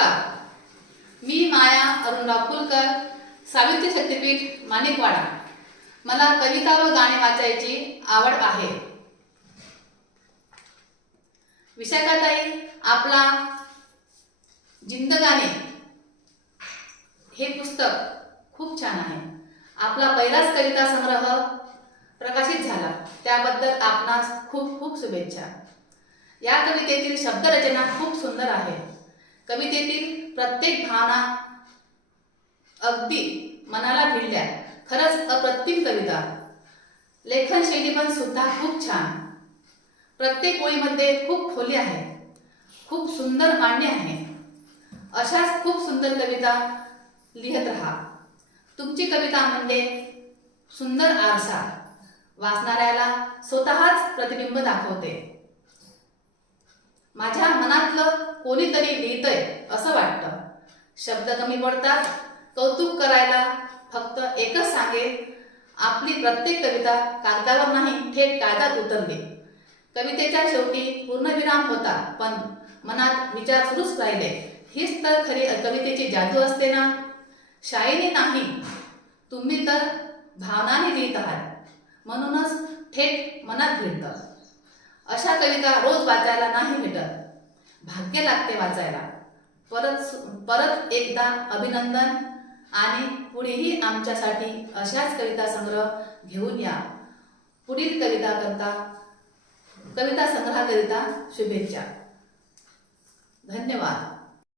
नमस्कार, मी माया अरुणराव फुलकर, सावित्री शक्तीपीठ माणिकवाडा। मला कविता व गाणे वाचायची आवड आहे। विशाखाताई, आपला जिंदगानी हे पुस्तक खूप छान आहे। आपला पहिलाच कविता संग्रह प्रकाशित झाला, त्याबद्दल आपणास खूप खूप शुभेच्छा। या कवितेतील शब्दरचना खूप सुंदर आहे। कवितेतील प्रत्येक भावना अगदी मनाला भिडल्या। खरंच अप्रतिम कविता। लेखन शैली पण सुद्धा खूप छान। प्रत्येक ओळीमध्ये खूप खोली आहे, खूप सुंदर मांडणी आहे। अशाच खूप सुंदर कविता लिहत रहा। तुमची कविता म्हणजे सुंदर आरसा, वाचणाऱ्याला स्वतःच प्रतिबिंब दाखवते। माझ्या मनातलं कोणीतरी लिहितंय असं वाटतं। शब्द कमी पडतात, कौतुक करायला फक्त एकच सांगेन, आपली प्रत्येक कविता कागदावर नाही, थेट कागदात उतरली। कवितेच्या शेवटी पूर्णविराम होता, पण मनात विचार सुरूच राहिले। हीच तर खरी कवितेची जादू असते ना। शाईने नाही, तुम्ही तर भावनाने लिहित आहात, म्हणूनच थेट मनात भिडतं। अशा कविता रोज वाचायला नाही भेटत, भाग्य लागते वाचायला। परत एकदा अभिनंदन, आणि पुढेही आमच्यासाठी अशाच कविता संग्रह घेऊन या। पुढील कविता संग्रहाकरिता शुभेच्छा। धन्यवाद।